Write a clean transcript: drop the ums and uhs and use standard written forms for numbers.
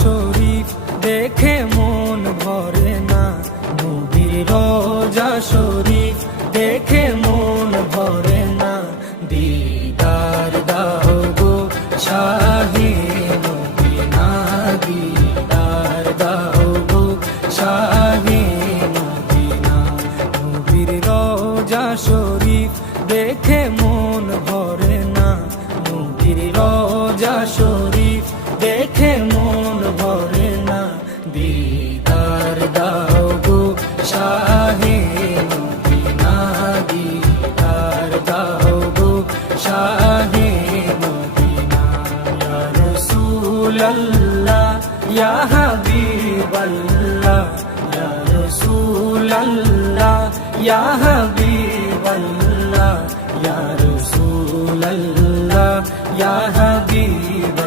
শরীফ দেখে মন ভরে না, নবীর রোজা শরীফ দেখে মন ভরে না। দিদার দাও গো শাহে মদিনা, দিদার দাও গো শাহে মদিনা। নবীর রোজা শরীফ দেখে মন ভরে না, নবীর রোজা শরীফ দেখে মন ভরে না। দিদার দাও গো শাহে মদিনা, দিদার দাও গো শাহে মদিনা। ইয়া রাসূলাল্লাহ ইয়া হাবিবাল্লাহ, ইয়া রাসূলাল্লাহ ইয়া হাবিবাল্লাহ, ইয়া রাসূলাল্লাহ ইয়া হাবিবাল্লাহ।